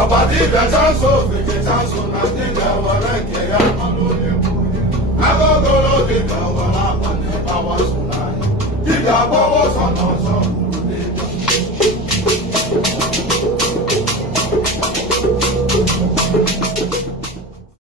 Ọbàdí ìbẹ̀jánsó fèjèjánsó na nílẹ̀ wọ̀rẹ́ kẹyà ọlọ́lẹ̀ kúrẹ́. Agọ́gọ́rọ́ dèbẹ̀ wọ̀rẹ́ àpọ̀lẹ̀ báwọ̀ sùn láyé. Ìdí àbọ̀wọ̀ sọ̀nà sọ